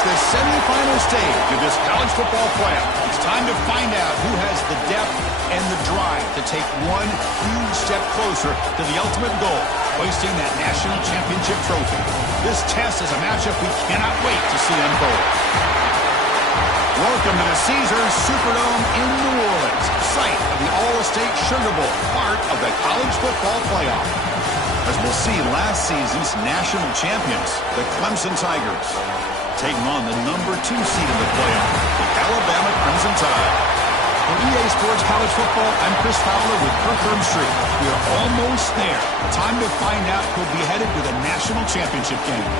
reached the semifinal stage of this college football playoff. It's time to find out who has the depth and the drive to take one huge step closer to the ultimate goal, hoisting that national championship trophy. This test is a matchup we cannot wait to see unfold. Welcome to the Caesars Superdome in New Orleans, site of the All-State Sugar Bowl, part of the college football playoff. As we'll see, last season's national champions, the Clemson Tigers, taking on the number 2 seed in the playoff, the Alabama Crimson Tide. For EA Sports College Football, I'm Chris Fowler with Kirk Herbstreit. We are almost there. Time to find out who'll be headed to the national championship game.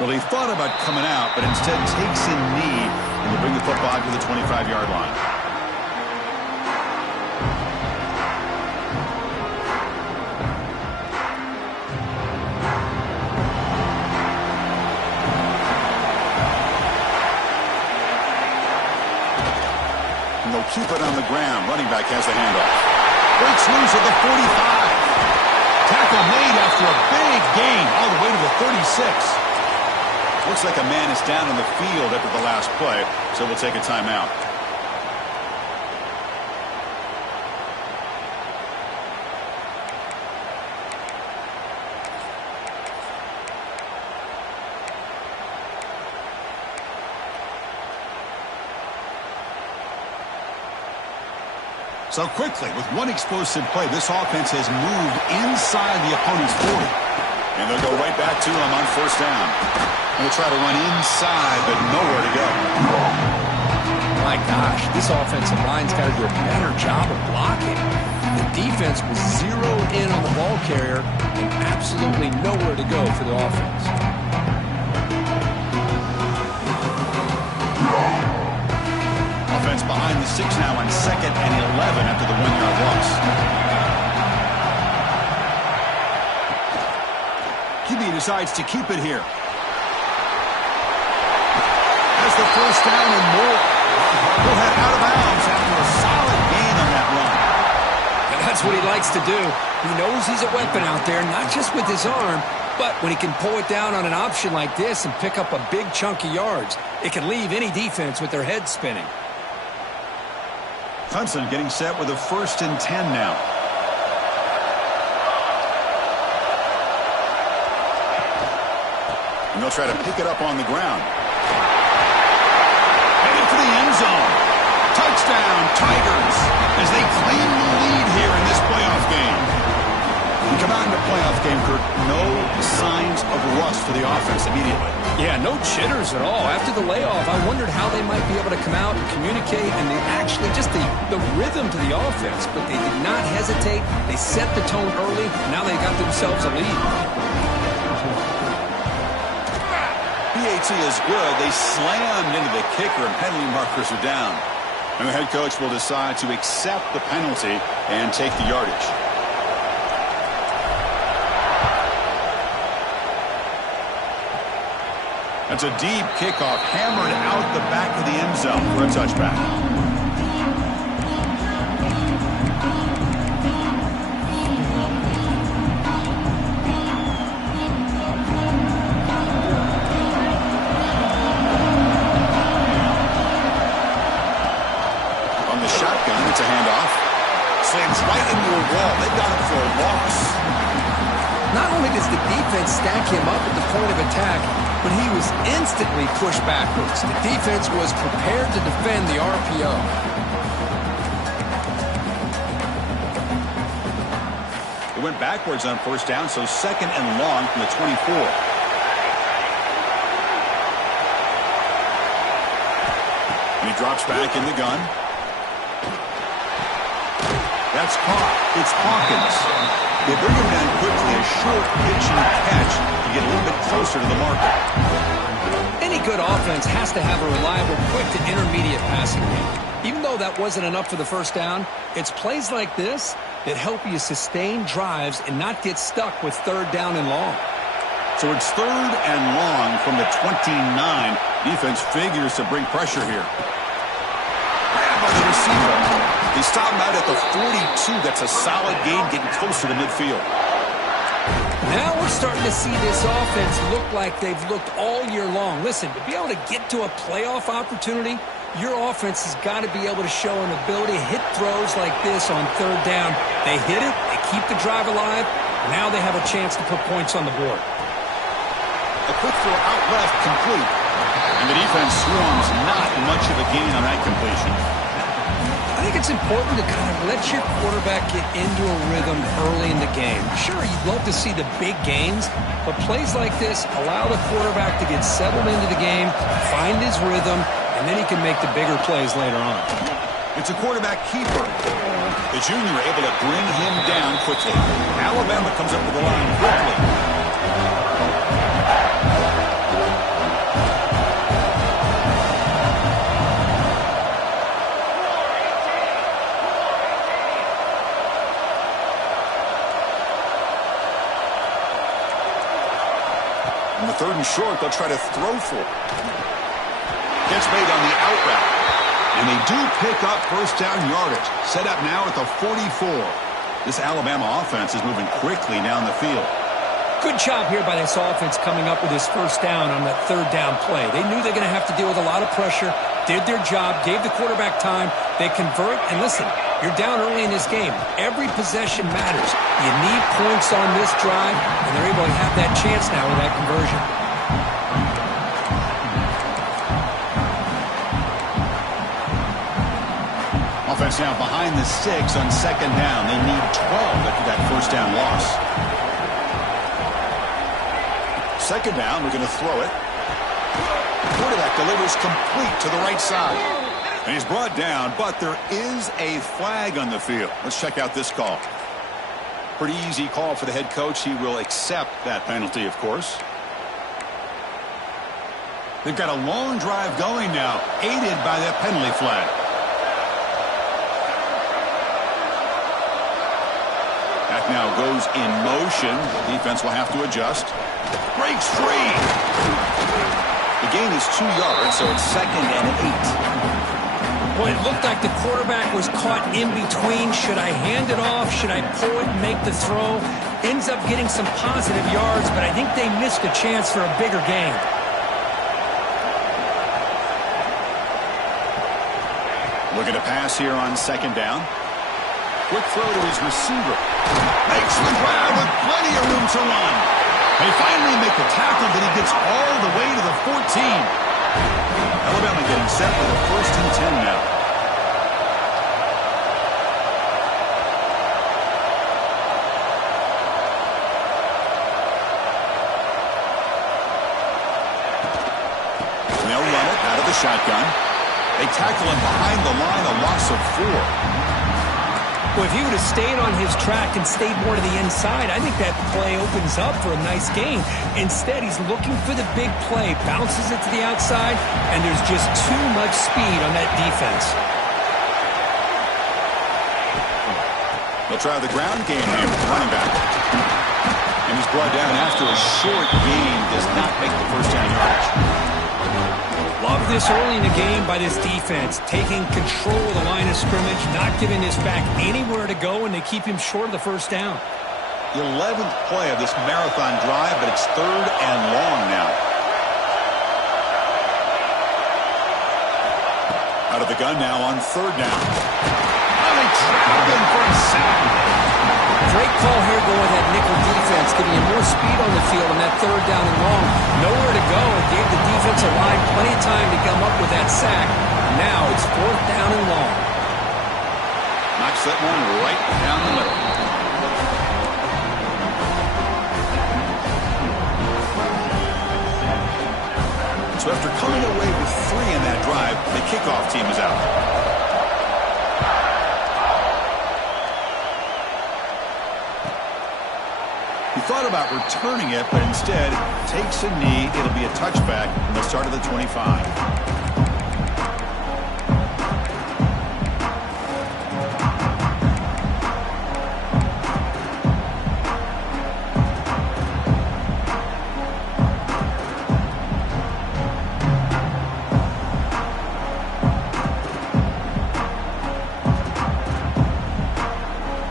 Well, he thought about coming out, but instead takes a knee and will bring the football to the 25-yard line. And they'll keep it on the ground. Running back has the handoff. Breaks loose at the 45. Tackle made after a big gain all the way to the 36. Looks like a man is down in the field after the last play, so we'll take a timeout. So quickly, with one explosive play, this offense has moved inside the opponent's 40. And they'll go right back to him on first down. And they'll try to run inside, but nowhere to go. My gosh, this offensive line's got to do a better job of blocking. The defense was zeroed in on the ball carrier and absolutely nowhere to go for the offense. Offense behind the 6 now on 2nd and 11 after the 1-yard loss. QB decides to keep it here. Has the first down and more. He'll head out of bounds after a solid gain on that run. And that's what he likes to do. He knows he's a weapon out there, not just with his arm, but when he can pull it down on an option like this and pick up a big chunk of yards, it can leave any defense with their head spinning. Clemson getting set with a 1st and 10 now. And they'll try to pick it up on the ground. Headed for the end zone. Touchdown, Tigers, as they claim the lead here in this playoff game. We come out in the playoff game, Kurt, no signs of rust for the offense immediately. Yeah, no jitters at all. After the layoff, I wondered how they might be able to come out and communicate and they actually just the rhythm to the offense. But they did not hesitate. They set the tone early. Now they got themselves a lead. PAT is good. They slammed into the kicker and penalty markers are down. And the head coach will decide to accept the penalty and take the yardage. That's a deep kickoff, hammered out the back of the end zone for a touchback. On the shotgun, it's a handoff. Slams right into a wall. They've got him for a loss. Not only does the defense stack him up at the point of attack, but he was instantly pushed backwards. The defense was prepared to defend the RPO. It went backwards on first down, so 2nd and long from the 24. Drops back in the gun. That's caught. It's Hawkins. They bring him down quickly. A short pitch and catch to get a little bit closer to the marker. Any good offense has to have a reliable, quick to intermediate passing game. Even though that wasn't enough for the first down, it's plays like this that help you sustain drives and not get stuck with third down and long. So it's third and long from the 29. Defense figures to bring pressure here. Grab by the receiver. They stop him out at the 42. That's a solid gain, getting closer to midfield. Now we're starting to see this offense look like they've looked all year long. Listen, to be able to get to a playoff opportunity, your offense has got to be able to show an ability to hit throws like this on third down. They hit it, they keep the drive alive. Now they have a chance to put points on the board. A quick throw out left, complete. And the defense swarms, not much of a gain on that completion. I think it's important to kind of let your quarterback get into a rhythm early in the game. Sure, you'd love to see the big gains, but plays like this allow the quarterback to get settled into the game, find his rhythm, and then he can make the bigger plays later on. It's a quarterback keeper. The junior able to bring him down quickly. Alabama comes up with the line quickly. On the third and short, they'll try to throw for it. Gets made on the out route. And they do pick up first down yardage. Set up now at the 44. This Alabama offense is moving quickly down the field. Good job here by this offense coming up with this first down on that third down play. They knew they're going to have to deal with a lot of pressure, did their job, gave the quarterback time. They convert, and listen, you're down early in this game. Every possession matters. You need points on this drive, and they're able to have that chance now with that conversion. Offense now behind the 6 on second down. They need 12 after that first down loss. Second down, we're going to throw it. Quarterback delivers complete to the right side. And he's brought down, but there is a flag on the field. Let's check out this call. Pretty easy call for the head coach. He will accept that penalty, of course. They've got a long drive going now, aided by that penalty flag. That now goes in motion. The defense will have to adjust. Breaks free. The gain is 2 yards, so it's second and 8. Boy, it looked like the quarterback was caught in between. Should I hand it off? Should I pull it and make the throw? Ends up getting some positive yards, but I think they missed a chance for a bigger gain. Looking to pass here on second down. Quick throw to his receiver. Makes the grab with plenty of room to run. They finally make the tackle, but he gets all the way to the 14. Alabama getting set for the first and 10 now. They'll run it out of the shotgun. They tackle him behind the line, a loss of 4. Well, if he would have stayed on his track and stayed more to the inside, I think that play opens up for a nice gain. Instead, he's looking for the big play, bounces it to the outside, and there's just too much speed on that defense. They'll try the ground game here with the running back. And he's brought down after a short gain, does not make the first down yardage. Love this early in the game by this defense, taking control of the line of scrimmage, not giving this back anywhere to go, and they keep him short of the first down. The 11th play of this marathon drive, but it's third and long now. Out of the gun now on third down. Oh, they trap him for a sack. Great call here going with that nickel defense, giving you more speed on the field on that third down and long. Nowhere to go. It gave the defensive line plenty of time to come up with that sack. Now it's fourth down and long. Knocks that one right down the middle. So after coming away with 3 in that drive, the kickoff team is out. He thought about returning it, but instead takes a knee. It'll be a touchback from the start of the 25.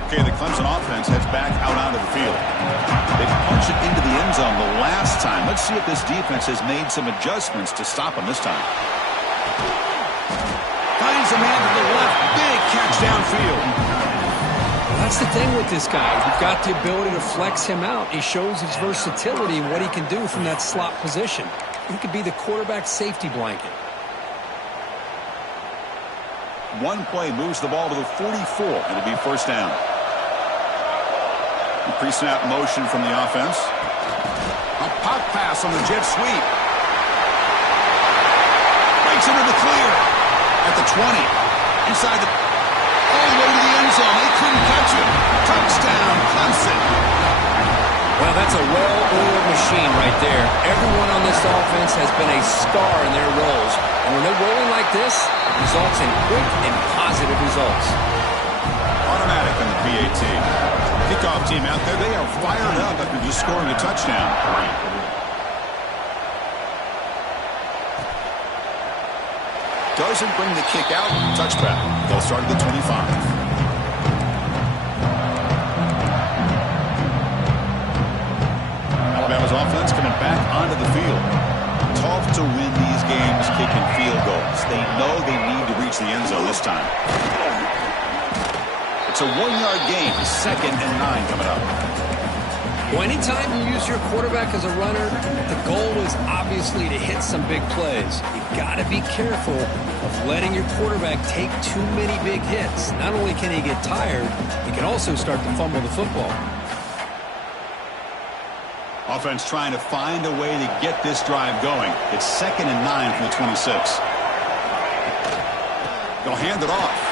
Okay, the Clemson offense heads back out onto the field. They punched it into the end zone the last time. Let's see if this defense has made some adjustments to stop them this time. Finds a man to the left. Big catch downfield. Well, that's the thing with this guy. You've got the ability to flex him out. He shows his versatility and what he can do from that slot position. He could be the quarterback safety blanket. One play moves the ball to the 44. It'll be first down. Pre-snap motion from the offense. A pop pass on the jet sweep. Breaks into the clear. At the 20. Inside the... all the way to the end zone. They couldn't catch him. Touchdown, Clemson. Well, that's a well-oiled machine right there. Everyone on this offense has been a star in their roles. And when they're rolling like this, it results in quick and positive results. Automatic on the PAT. Kickoff team out there, they are fired up after just scoring a touchdown. Doesn't bring the kick out. Touchback. They'll start at the 25. Alabama's offense coming back onto the field. Tough to win these games kicking field goals. They know they need to reach the end zone this time. It's a 1-yard gain. 2nd and 9 coming up. Well, anytime you use your quarterback as a runner, the goal is obviously to hit some big plays. You've got to be careful of letting your quarterback take too many big hits. Not only can he get tired, he can also start to fumble the football. Offense trying to find a way to get this drive going. It's 2nd and 9 from the 26. They'll hand it off.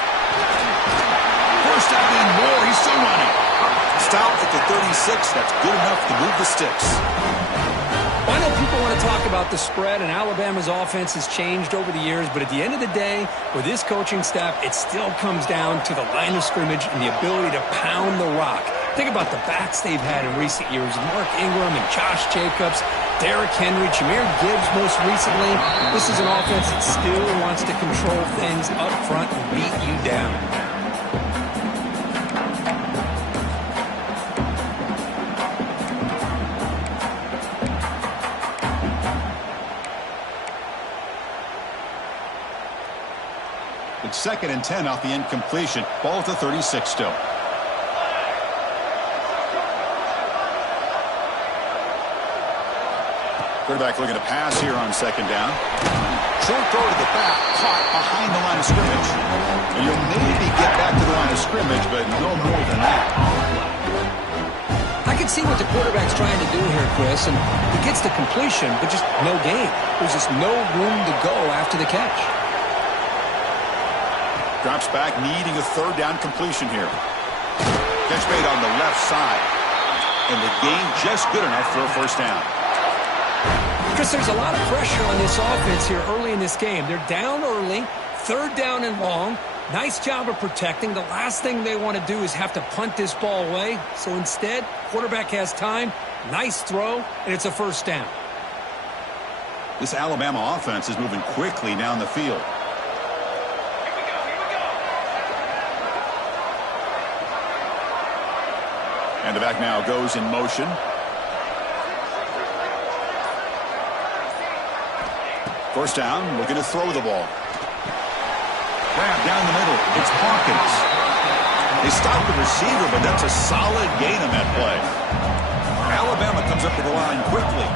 First down and more. He's still running. Stop at the 36. That's good enough to move the sticks. I know people want to talk about the spread, and Alabama's offense has changed over the years, but at the end of the day, with this coaching staff, it still comes down to the line of scrimmage and the ability to pound the rock. Think about the backs they've had in recent years. Mark Ingram and Josh Jacobs, Derrick Henry, Jahmyr Gibbs most recently. This is an offense that still wants to control things up front and beat you down. It's 2nd and 10 off the incompletion. Ball at the 36 still. Quarterback looking to pass here on 2nd down. Short throw to the back, caught behind the line of scrimmage. And you'll maybe get back to the line of scrimmage, but no more than that. I can see what the quarterback's trying to do here, Chris, and he gets the completion, but just no gain. There's just no room to go after the catch. Drops back, needing a 3rd down completion here. Catch made on the left side. And the gain just good enough for a first down. Chris, there's a lot of pressure on this offense here early in this game. They're down early, 3rd down and long. Nice job of protecting. The last thing they want to do is have to punt this ball away. So instead, quarterback has time, nice throw, and it's a first down. This Alabama offense is moving quickly down the field. And the back now goes in motion. First down, looking to throw the ball. Grab down the middle. It's Hawkins. They stop the receiver, but that's a solid gain on that play. Alabama comes up to the line quickly.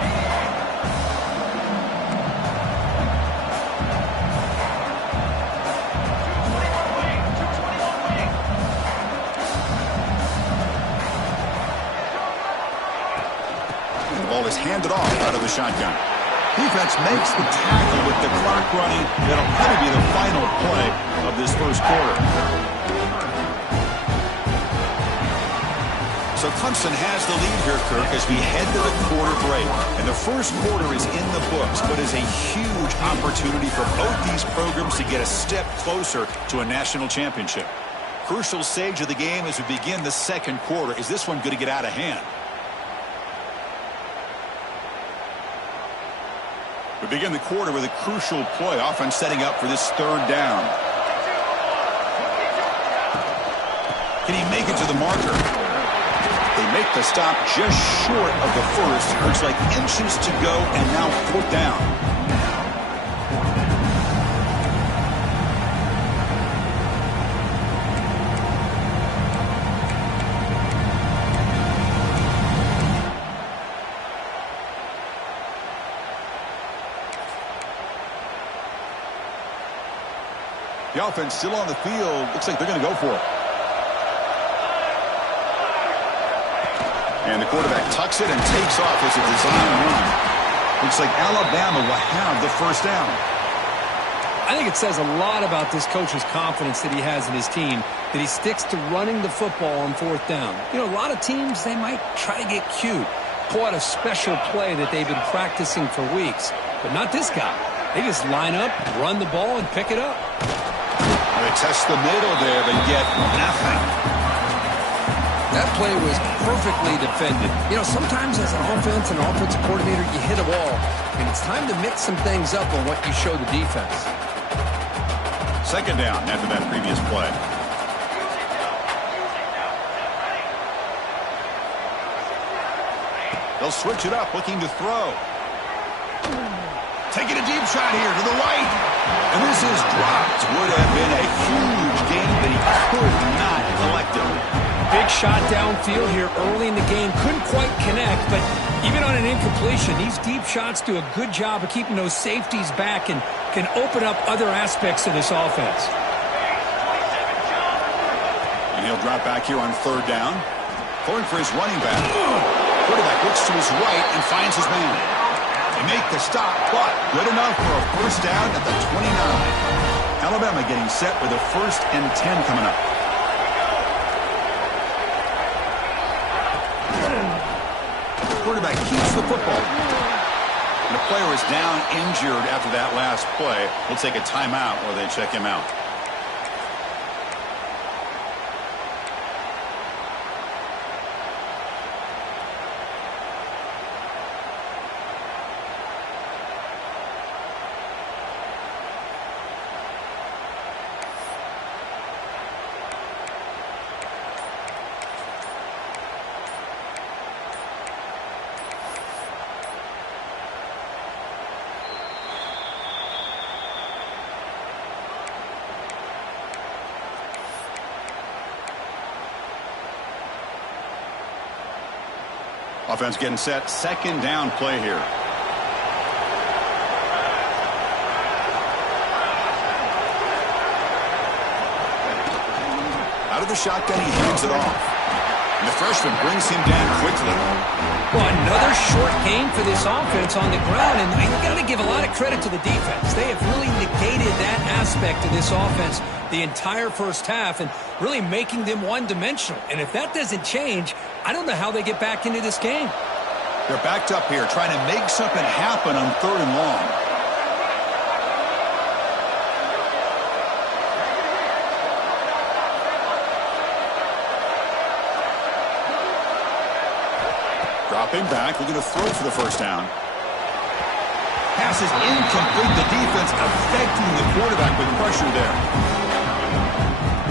The ball is handed off out of the shotgun. Defense makes the tackle with the clock running. That'll probably be the final play of this first quarter. So Clemson has the lead here, Kirk, as we head to the quarter break. And the first quarter is in the books, but is a huge opportunity for both these programs to get a step closer to a national championship. Crucial stage of the game as we begin the second quarter. Is this one going to get out of hand? We begin the quarter with a crucial play. Offense setting up for this third down. Can he make it to the marker? They make the stop just short of the first. Looks like inches to go, and now fourth down. The offense still on the field. Looks like they're going to go for it. And the quarterback tucks it and takes off as a design run. Looks like Alabama will have the first down. I think it says a lot about this coach's confidence that he has in his team, that he sticks to running the football on fourth down. You know, a lot of teams, they might try to get cute, pull out a special play that they've been practicing for weeks. But not this guy. They just line up, run the ball, and pick it up. They test the middle there, but get nothing. That play was perfectly defended. You know, sometimes as an offense and offensive coordinator, you hit a ball, and it's time to mix some things up on what you show the defense. Second down after that previous play. They'll switch it up, looking to throw. Taking a deep shot here to the right. And this is dropped. Would have been a huge game, but he could not collect it. Big shot downfield here early in the game. Couldn't quite connect, but even on an incompletion, these deep shots do a good job of keeping those safeties back and can open up other aspects of this offense. And he'll drop back here on third down. Going for his running back. Quarterback looks to his right and finds his man. They make the stop, but good enough for a first down at the 29. Alabama getting set with a 1st and 10 coming up. Quarterback keeps the football. And the player is down injured after that last play. We'll take a timeout while they check him out. Offense getting set. Second down play here. Out of the shotgun, he hands it off. And the freshman brings him down quickly. Well, another short game for this offense on the ground, and I got to give a lot of credit to the defense. They have really negated that aspect of this offense the entire first half and really making them one-dimensional. And if that doesn't change, I don't know how they get back into this game. They're backed up here trying to make something happen on third and long. Dropping back, looking to throw for the first down. Pass is incomplete. The defense affecting the quarterback with pressure there.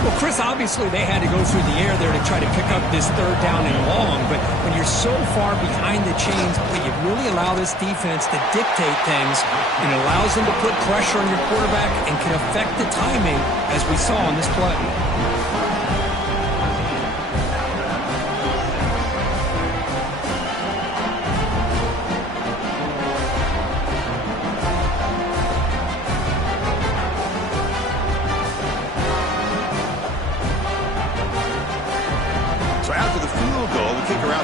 Well, Chris, obviously they had to go through the air there to try to pick up this third down and long, but when you're so far behind the chains, you really allow this defense to dictate things, and it allows them to put pressure on your quarterback and can affect the timing, as we saw on this play.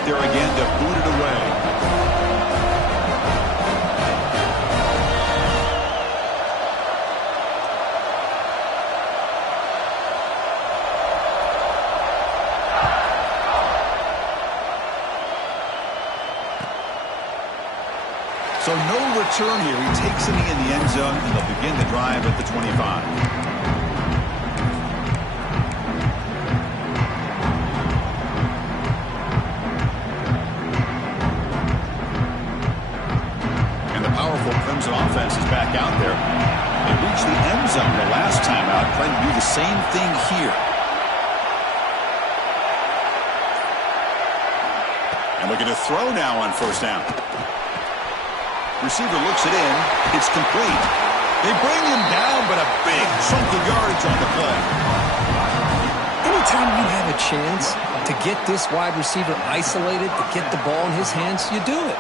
There again to boot it away. So no return here. He takes a knee in the end zone, and they'll begin the drive at the 25. And the powerful Clemson offense is back out there. They reached the end zone the last time out, trying to do the same thing here. And looking to throw now on first down. Receiver looks it in. It's complete. They bring him down, but a big chunk of yardage on the play. Anytime you have a chance to get this wide receiver isolated, to get the ball in his hands, you do it.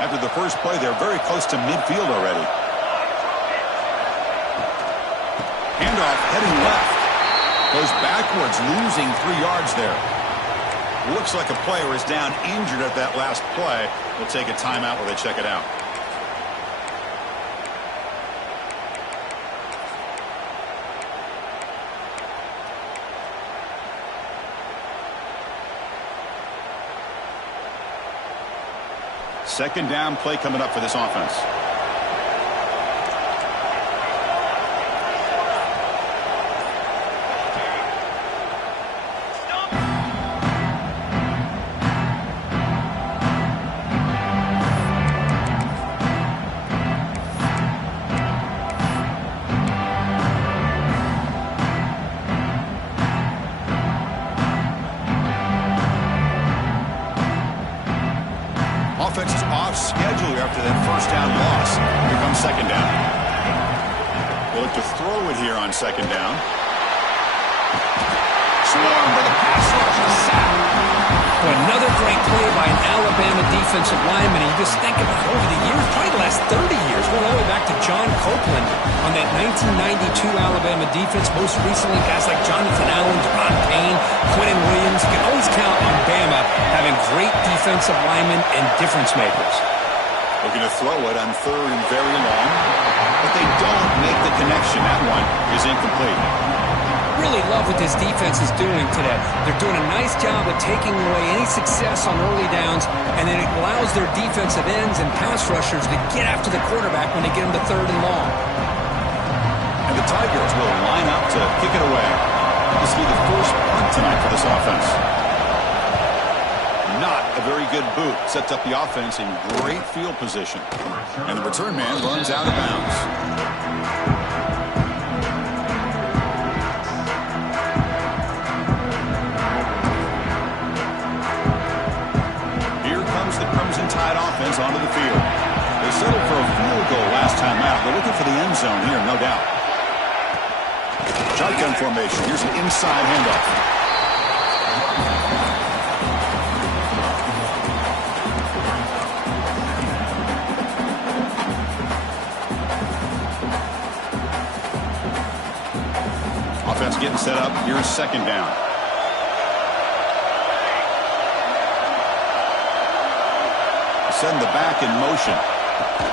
After the first play, they're very close to midfield already. Handoff heading left. Goes backwards, losing 3 yards there. Looks like a player is down injured at that last play. We'll take a timeout while they check it out. Second down play coming up for this offense. Offense is off schedule after that first down loss. Here comes second down. They look to throw it here on second down. Swarmed by the pass rush, a sack. Another great play by an Alabama defensive lineman. You just think about over the years, probably the last 30 years, going all the way back to John Copeland on that 1992 Alabama defense. Most recently, guys like Jonathan Allen, Ron Payne, Quentin Williams. You can always count on Bama having great defensive linemen and difference makers. Looking to throw it on third and very long, but they don't make the connection. That one is incomplete. Really love what this defense is doing today. They're doing a nice job of taking away any success on early downs, and then it allows their defensive ends and pass rushers to get after the quarterback when they get them to third and long. And the Tigers will line up to kick it away. This will be the first punt tonight for this offense. Not a very good boot. Sets up the offense in great field position. And the return man runs out of bounds. Tide offense onto the field. They settled for a field goal last time out. They're looking for the end zone here, no doubt. Shotgun formation. Here's an inside handoff. Offense getting set up. Here's second down. Send the back in motion.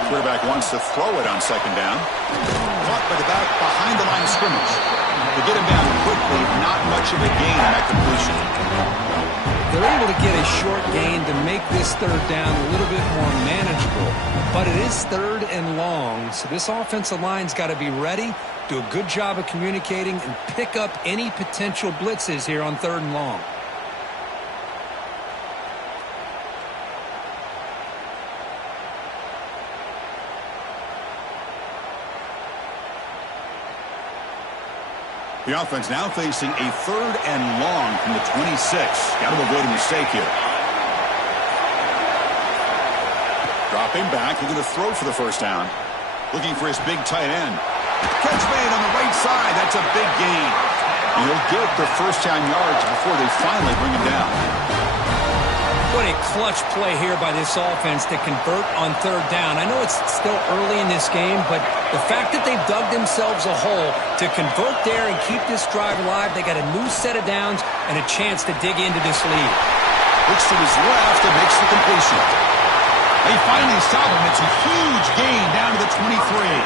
Quarterback wants to throw it on second down. Caught by the back behind the line of scrimmage. They get him down quickly. Not much of a gain on that completion. They're able to get a short gain to make this third down a little bit more manageable. But it is third and long, so this offensive line's got to be ready, do a good job of communicating, and pick up any potential blitzes here on third and long. The offense now facing a third and long from the 26. Got to avoid a mistake here. Dropping back, looking to throw for the first down. Looking for his big tight end. Catch made on the right side. That's a big gain. And he'll get the first down yards before they finally bring him down. What a clutch play here by this offense to convert on third down. I know it's still early in this game, but the fact that they've dug themselves a hole to convert there and keep this drive alive, they got a new set of downs and a chance to dig into this lead. Looks to his left and makes the completion. They finally stop him. It's a huge gain down to the 23.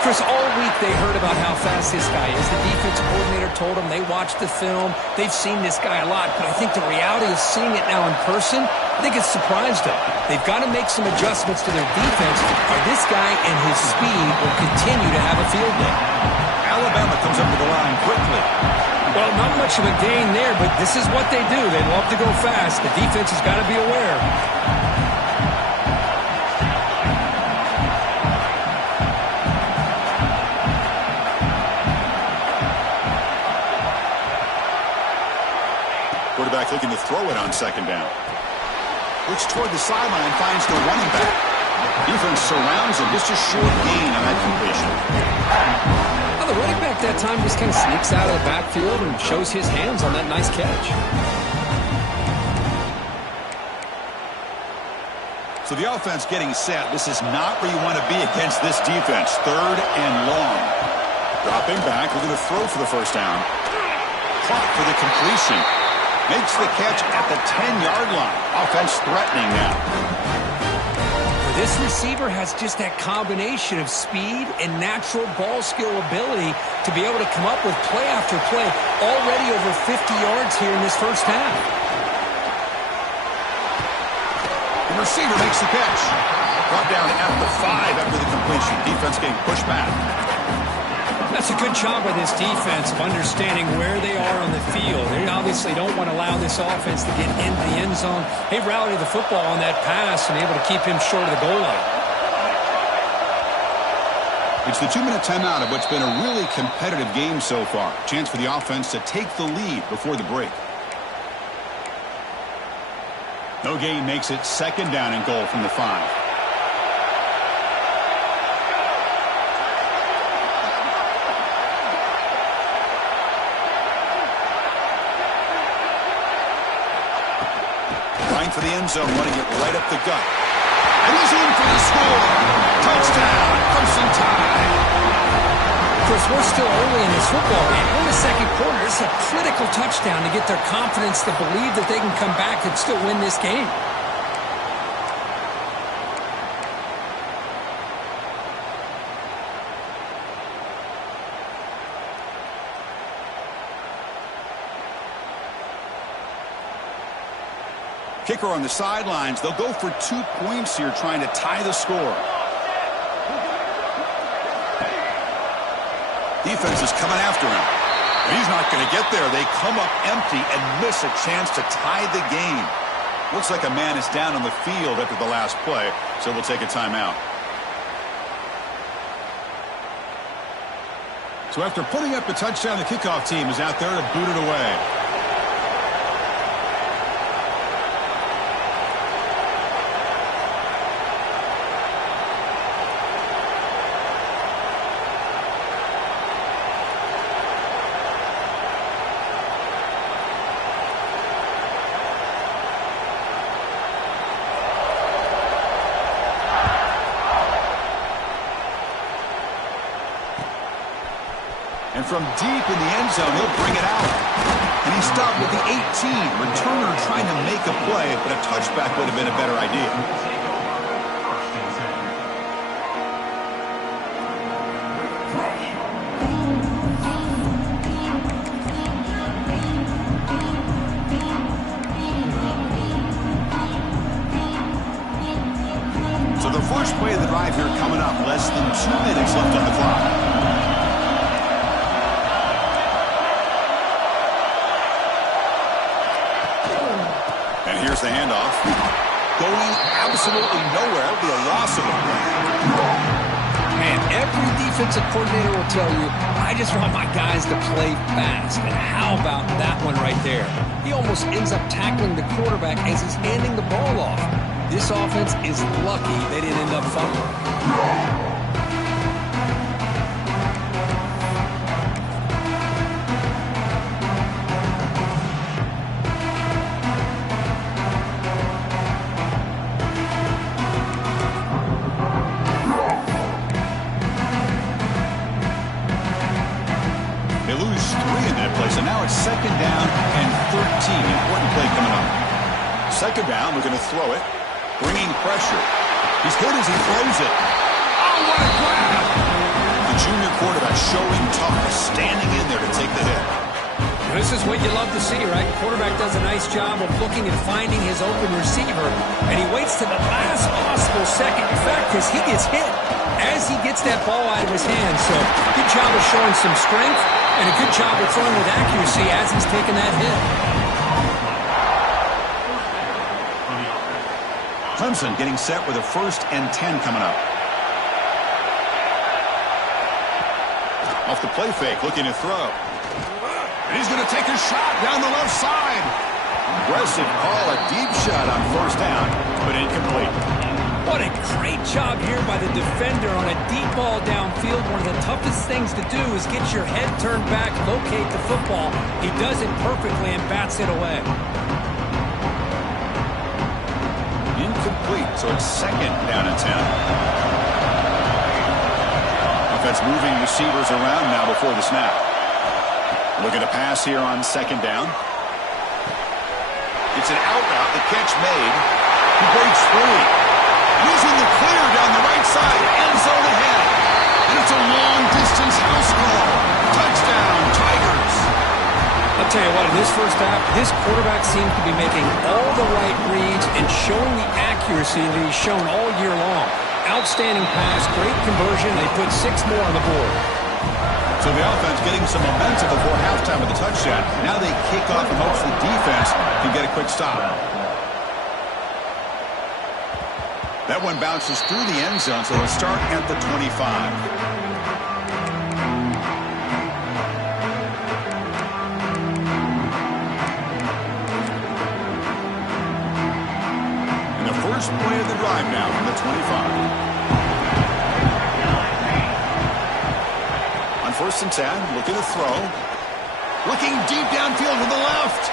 Chris, all week they heard about how fast this guy is. The defensive coordinator told them they watched the film. They've seen this guy a lot, but I think the reality of seeing it now in person, I think it's surprised them. They've got to make some adjustments to their defense, or this guy and his speed will continue to have a field day. Alabama comes up to the line quickly. Well, not much of a gain there, but this is what they do. They love to go fast. The defense has got to be aware. Quarterback looking to throw it on second down. Looks toward the sideline, finds the running back. Defense surrounds him. Just a short gain on that completion. Well, the running back that time just kind of sneaks out of the backfield and shows his hands on that nice catch. So the offense getting set. This is not where you want to be against this defense. Third and long. Dropping back. We're going to throw for the first down. Clock for the completion. Makes the catch at the 10-yard line. Offense threatening now. This receiver has just that combination of speed and natural ball skill ability to be able to come up with play after play. Already over 50 yards here in this first half. The receiver makes the catch. Brought down at the 5 after the completion. Defense getting pushed back. That's a good job by this defense of understanding where they are on the field. They obviously don't want to allow this offense to get into the end zone. They rallied the football on that pass and able to keep him short of the goal line. It's the 2-minute timeout of what's been a really competitive game so far. Chance for the offense to take the lead before the break. No gain makes it second down and goal from the 5. For the end zone, running it right up the gut. And he's in for the score. Touchdown, Crimson Tide. Chris, we're still early in this football game. We're in the second quarter. This is a critical touchdown to get their confidence to believe that they can come back and still win this game. Kicker on the sidelines. They'll go for 2 points here, trying to tie the score. Defense is coming after him. He's not going to get there. They come up empty and miss a chance to tie the game. Looks like a man is down on the field after the last play, so we'll take a timeout. So after putting up the touchdown, the kickoff team is out there to boot it away. And from deep in the end zone, he'll bring it out. And he stopped with the 18. Returner trying to make a play, but a touchback would have been a better idea. So the first play of the drive here coming up. Less than 2 minutes left on the clock. Here's the handoff. Going absolutely nowhere. It'll be a loss of a play. Man, every defensive coordinator will tell you, I just want my guys to play fast. And how about that one right there? He almost ends up tackling the quarterback as he's handing the ball off. This offense is lucky they didn't end up fumbling. So now it's second down and 13. Important play coming up. Second down, we're going to throw it. Bringing pressure. He's hit as he throws it. Oh, what a grab! The junior quarterback showing toughness, standing in there to take the hit. This is what you love to see, right? Quarterback does a nice job of looking and finding his open receiver, and he waits to the last possible second. In fact, as he gets hit, as he gets that ball out of his hand. So good job of showing some strength, and a good job of throwing with accuracy as he's taking that hit. Clemson getting set with a 1st and 10 coming up. Off the play fake, looking to throw. And he's going to take a shot down the left side. Aggressive call, a deep shot on 1st down, but incomplete. What a great job here by the defender on a deep ball downfield. One of the toughest things to do is get your head turned back, locate the football. He does it perfectly and bats it away. Incomplete, so it's 2nd down and 10. Offense moving receivers around now before the snap. Looking to pass here on 2nd down. It's an out route, the catch made. He breaks free. Using the clear down the right side, end zone ahead. And it's a long-distance house call. Touchdown, Tigers. I'll tell you what, in this first half, this quarterback seems to be making all the right reads and showing the accuracy that he's shown all year long. Outstanding pass, great conversion. They put 6 more on the board. So the offense getting some momentum before halftime with the touchdown. Now they kick off and hopes the defense can get a quick stop. That one bounces through the end zone, so they'll start at the 25. And the first play of the drive now from the 25. 1st and 10, looking to throw. Looking deep downfield to the left.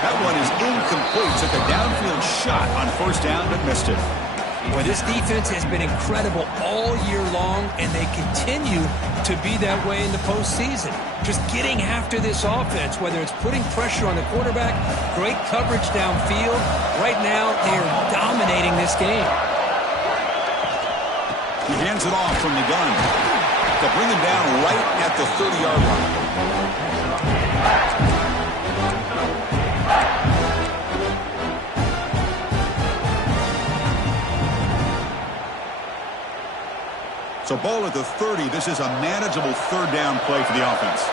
That one is incomplete. Took a downfield shot on 1st down, but missed it. Boy, this defense has been incredible all year long, and they continue to be that way in the postseason. Just getting after this offense, whether it's putting pressure on the quarterback, great coverage downfield. Right now, they are dominating this game. He hands it off from the gun. They'll bring him down right at the 30-yard line. So ball at the 30. This is a manageable 3rd down play for the offense.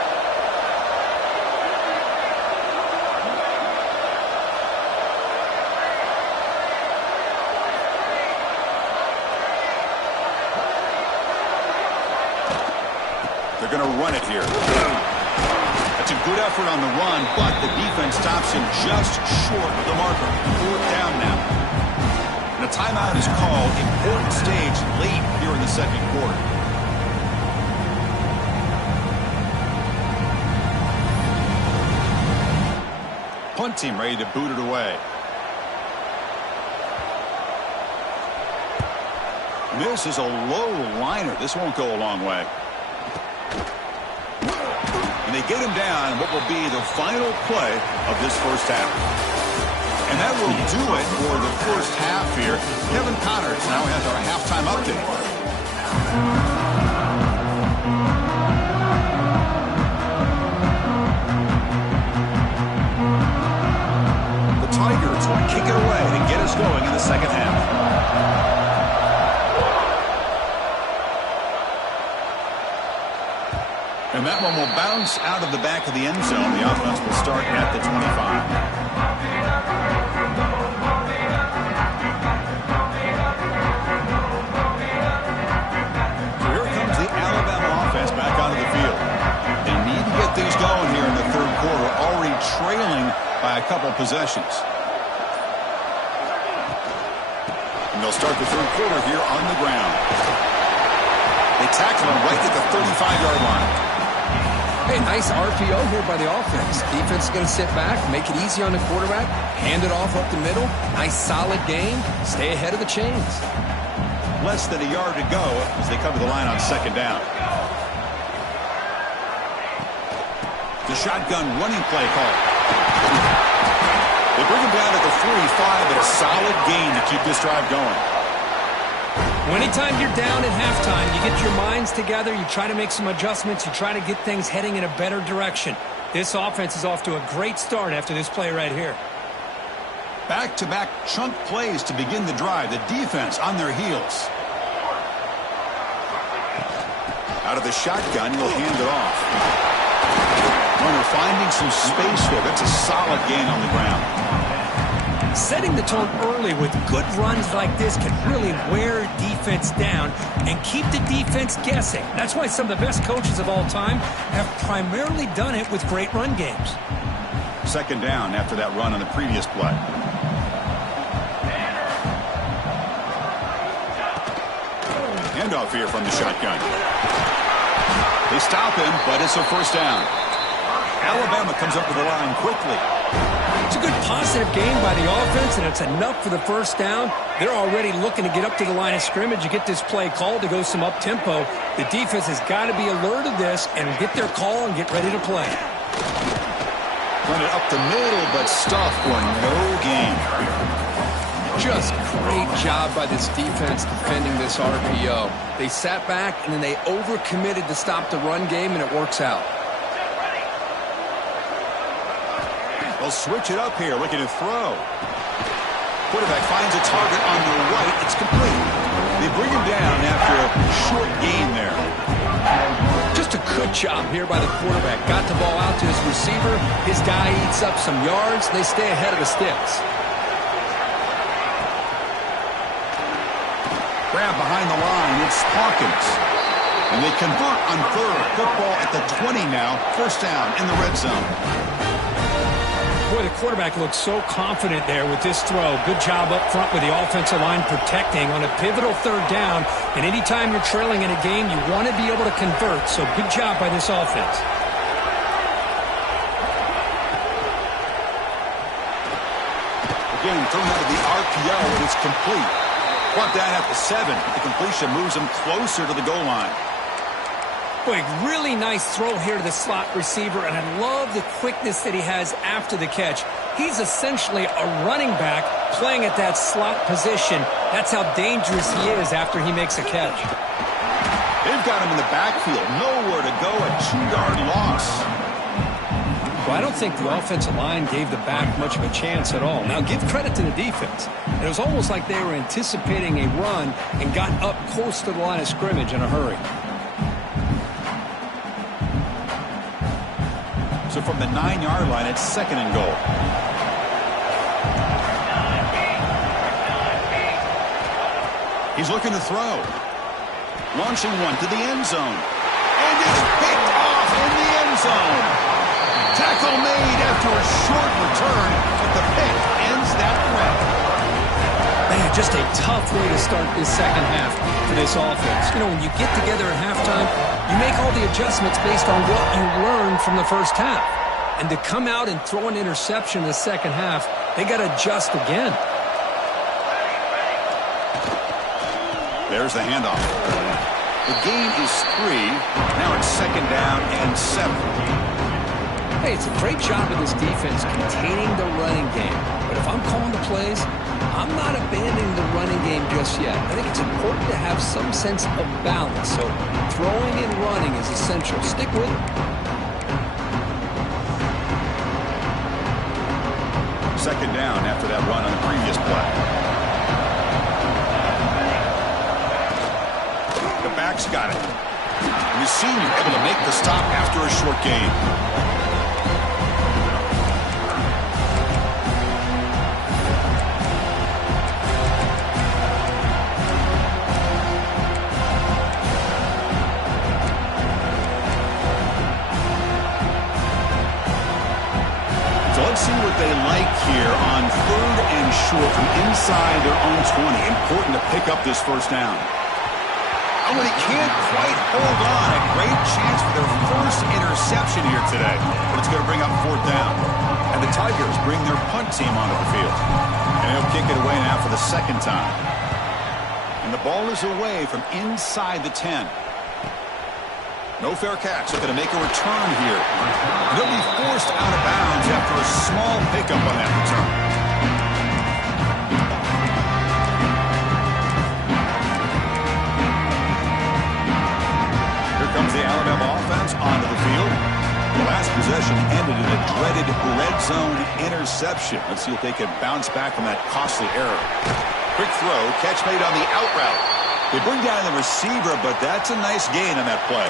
They're going to run it here. That's a good effort on the run, but the defense stops him just short of the marker. 4th down now. And a timeout is called. Important stage late here in the 2nd quarter. Punt team ready to boot it away. This is a low liner. This won't go a long way. And they get him down in what will be the final play of this first half. And that will do it for the first half here. Kevin Connors now has our halftime update. The Tigers will kick it away to get us going in the 2nd half. And that one will bounce out of the back of the end zone. The offense will start at the 25. So here comes the Alabama offense back onto the field. They need to get things going here in the 3rd quarter, already trailing by a couple possessions. And they'll start the 3rd quarter here on the ground. They tackle him right at the 35-yard line. Hey, nice RPO here by the offense. Defense is going to sit back, make it easy on the quarterback, hand it off up the middle. Nice, solid game. Stay ahead of the chains. Less than a yard to go as they come to the line on 2nd down. The shotgun running play call. They bring him down at the 45, but a solid gain to keep this drive going. Well, anytime you're down at halftime, you get your minds together, you try to make some adjustments, you try to get things heading in a better direction. This offense is off to a great start after this play right here. Back-to-back chunk plays to begin the drive. The defense on their heels. Out of the shotgun, he'll hand it off. Runner finding some space there. That's a solid gain on the ground. Setting the tone early with good runs like this can really wear defense down and keep the defense guessing. That's why some of the best coaches of all time have primarily done it with great run games. Second down after that run on the previous play. Handoff here from the shotgun. They stop him, but it's a first down. Alabama comes up to the line quickly. It's a good positive gain by the offense, and it's enough for the first down. They're already looking to get up to the line of scrimmage. You get this play called to go some up-tempo. The defense has got to be alert of this and get their call and get ready to play. Run it up the middle, but stuffed for no gain. Just great job by this defense defending this RPO. They sat back, and then they overcommitted to stop the run game, and it works out. They'll switch it up here, looking to throw. Quarterback finds a target on the right. It's complete. They bring him down after a short gain there. Just a good job here by the quarterback. Got the ball out to his receiver. His guy eats up some yards. They stay ahead of the sticks. Grab behind the line. It's Hawkins. And they convert on third. Football at the 20 now. First down in the red zone. Boy, the quarterback looks so confident there with this throw. Good job up front with the offensive line protecting on a pivotal third down. And anytime you're trailing in a game, you want to be able to convert. So good job by this offense. Again, thrown out of the RPO, and it's complete. Brought down at the 7. The completion moves him closer to the goal line. Boy, really nice throw here to the slot receiver, and I love the quickness that he has after the catch. He's essentially a running back playing at that slot position. That's how dangerous he is after he makes a catch. They've got him in the backfield. Nowhere to go. A 2-yard loss. Well, I don't think the offensive line gave the back much of a chance at all. Now, give credit to the defense. It was almost like they were anticipating a run and got up close to the line of scrimmage in a hurry. So from the 9-yard line, it's second and goal. He's looking to throw. Launching one to the end zone. And it's picked off in the end zone. Tackle made after a short return, but the pick ends that threat. Man, just a tough way to start this second half for this offense. You know, when you get together at halftime, you make all the adjustments based on what you learned from the first half. And to come out and throw an interception in the second half, they got to adjust again. There's the handoff. The gain is 3. Now it's second down and 7. Hey, it's a great job of this defense containing the running game. But if I'm calling the plays, I'm not abandoning the running game just yet. I think it's important to have some sense of balance. So throwing and running is essential. Stick with it. Second down after that run on the previous play. The back's got it. And the senior able to make the stop after a short gain. See what they like here on third and short from inside their own 20. Important to pick up this first down. Oh, and he can't quite hold on. A great chance for their first interception here today. But it's going to bring up fourth down. And the Tigers bring their punt team onto the field. And he'll kick it away now for the second time. And the ball is away from inside the 10. No fair catch. They're going to make a return here. And they'll be forced out of bounds after a small pickup on that return. possession ended in a dreaded red zone interception. Let's see if they can bounce back from that costly error. Quick throw, catch made on the out route. They bring down the receiver, but that's a nice gain on that play.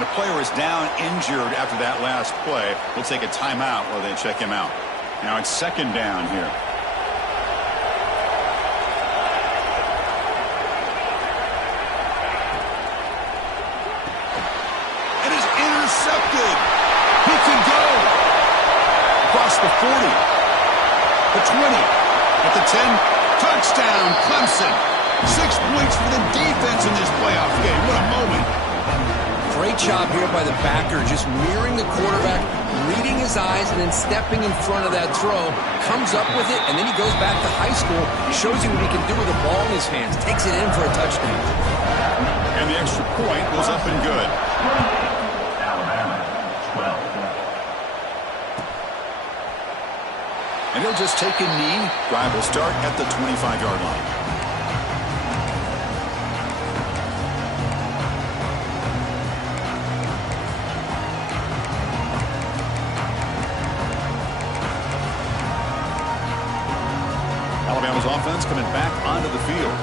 And a player is down injured after that last play. We'll take a timeout while they check him out. Now it's second down here. And is intercepted. He can go. Across the 40. The 20. At the 10. Touchdown, Clemson. 6 points for the defense in this playoff game. What a moment. Great job here by the backer, just mirroring the quarterback, reading his eyes, and then stepping in front of that throw. Comes up with it, and then he goes back to high school, shows you what he can do with the ball in his hands, takes it in for a touchdown. And the extra point was up and good. Alabama, 12. And he'll just take a knee. Drive will start at the 25-yard line. Alabama's offense coming back onto the field.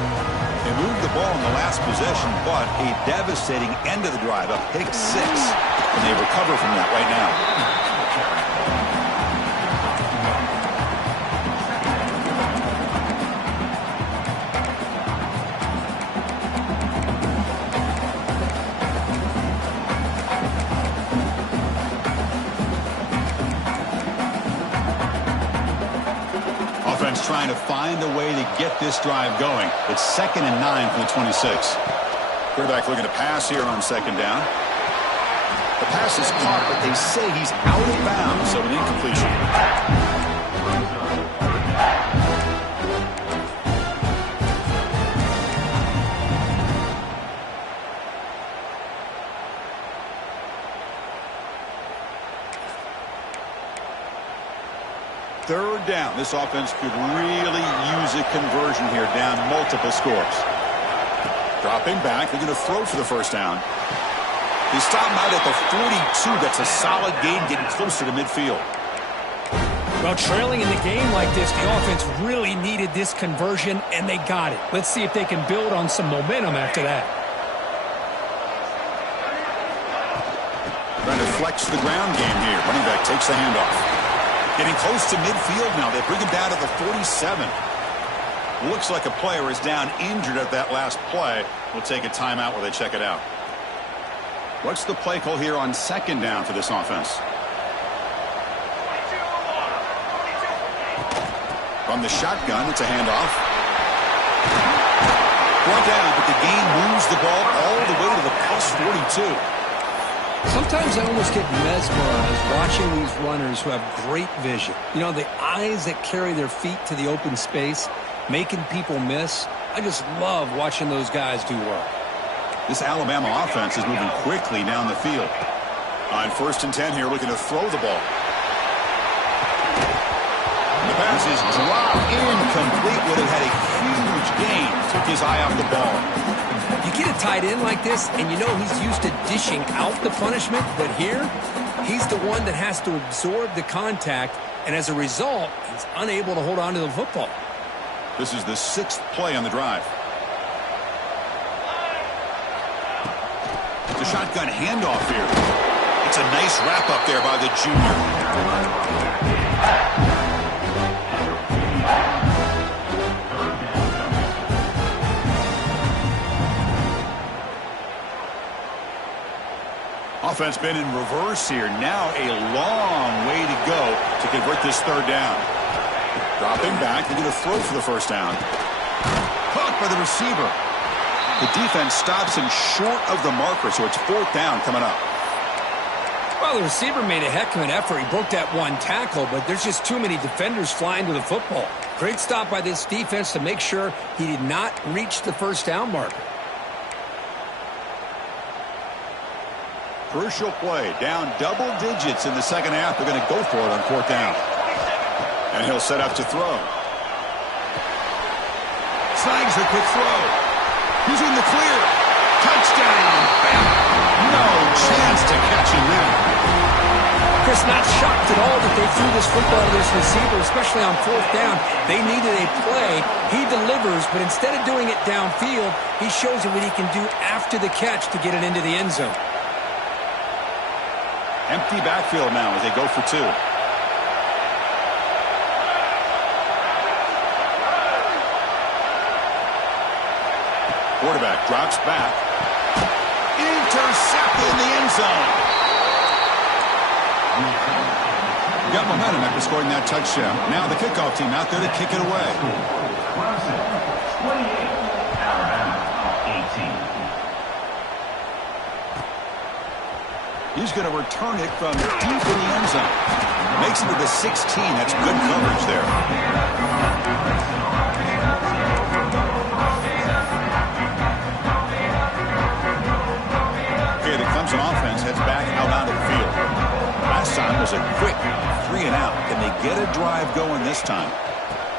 They moved the ball in the last possession, but a devastating end of the drive, a pick 6. And they recover from that right now. Trying to find a way to get this drive going. It's 2nd and 9 from the 26. Quarterback looking to pass here on second down. The pass is caught, but they say he's out of bounds, so an incompletion. Third down. This offense could really use a conversion here, down multiple scores. Dropping back. They're going to throw for the first down. They stop him out at the 42. That's a solid gain, getting closer to midfield. Well, trailing in the game like this, the offense really needed this conversion, and they got it. Let's see if they can build on some momentum after that. Trying to flex the ground game here. Running back takes the handoff. Getting close to midfield now. They bring him down to the 47. Looks like a player is down injured at that last play. We'll take a timeout while they check it out. What's the play call here on second down for this offense? From the shotgun, it's a handoff. Brought down, but the game moves the ball all the way to the plus 42. Sometimes I almost get mesmerized watching these runners who have great vision. You know, the eyes that carry their feet to the open space, making people miss. I just love watching those guys do work. This Alabama offense is moving quickly down the field. On 1st and 10 here, looking to throw the ball. The pass is dropped incomplete. Would have had a huge gain. Took his eye off the ball. You get a tight end like this, and you know he's used to dishing out the punishment, but here, he's the one that has to absorb the contact, and as a result, he's unable to hold on to the football. This is the 6th play on the drive. It's a shotgun handoff here. It's a nice wrap up there by the junior. Offense been in reverse here. Now a long way to go to convert this third down. Dropping back. They're going to throw for the first down. Caught by the receiver. The defense stops him short of the marker, so it's 4th down coming up. Well, the receiver made a heck of an effort. He broke that one tackle, but there's just too many defenders flying to the football. Great stop by this defense to make sure he did not reach the first down marker. Crucial play. Down double digits in the second half. They're going to go for it on 4th down. And he'll set up to throw. Snags a quick throw. He's in the clear. Touchdown. Bam. No chance to catch him there. Chris, not shocked at all that they threw this football to this receiver, especially on fourth down. They needed a play. He delivers, but instead of doing it downfield, he shows them what he can do after the catch to get it into the end zone. Empty backfield now as they go for two. Quarterback drops back. Intercepted in the end zone. Got momentum after scoring that touchdown. Now the kickoff team out there to kick it away. Clemson, 28. Alabama, 18. He's going to return it from deep in the end zone. Makes it to the 16. That's good coverage there. Okay, the Clemson offense heads back out onto the field. Last time was a quick 3 and out. Can they get a drive going this time?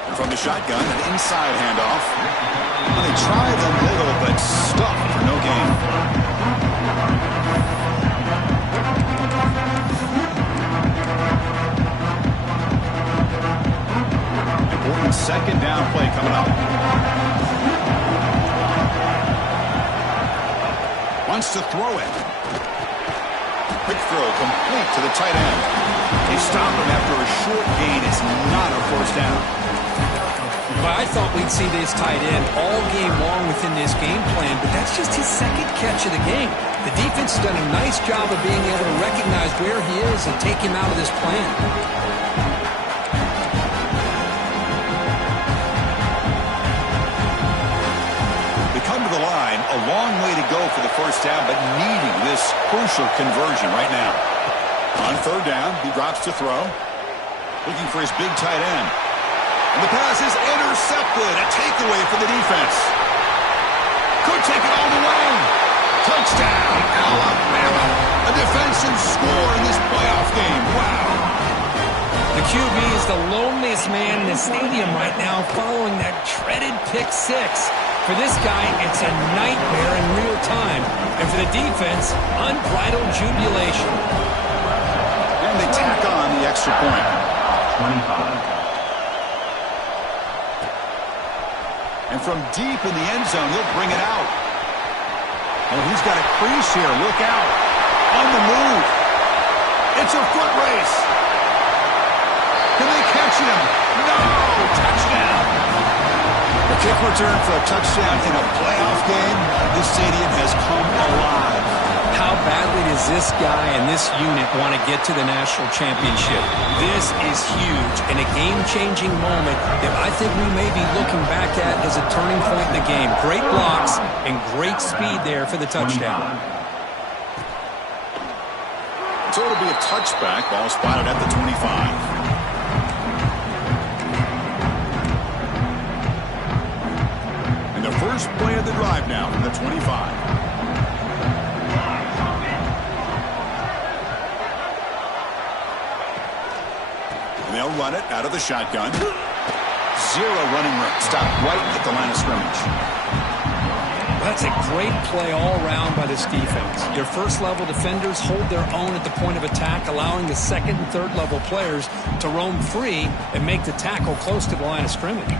And from the shotgun, an inside handoff. Well, they tried a little, but stuffed for no gain. Important second down play coming up. Wants to throw it. Quick throw complete to the tight end. They stop him after a short gain. It's not a first down. But I thought we'd see this tight end all game long within this game plan, but that's just his second catch of the game. The defense has done a nice job of being able to recognize where he is and take him out of this plan. The line, a long way to go for the first down, but needing this crucial conversion right now. On third down, he drops to throw, looking for his big tight end. And the pass is intercepted. A takeaway for the defense. Could take it all the way. Touchdown, Alabama. A defensive score in this playoff game. Wow. The QB is the loneliest man in the stadium right now following that dreaded pick six. For this guy, it's a nightmare in real time. And for the defense, unbridled jubilation. And they tack on the extra point. 25. And from deep in the end zone, he'll bring it out. Oh, he's got a crease here. Look out. On the move. It's a foot race. Can they catch him? No! Touchdown. A kick return for a touchdown in a playoff game. This stadium has come alive. How badly does this guy and this unit want to get to the national championship? This is huge and a game-changing moment that I think we may be looking back at as a turning point in the game. Great blocks and great speed there for the touchdown. So it'll be a touchback. Ball spotted at the 25. First play of the drive now from the 25. And they'll run it out of the shotgun. Zero running room. Stop right at the line of scrimmage. That's a great play all around by this defense. Your first-level defenders hold their own at the point of attack, allowing the second and third-level players to roam free and make the tackle close to the line of scrimmage.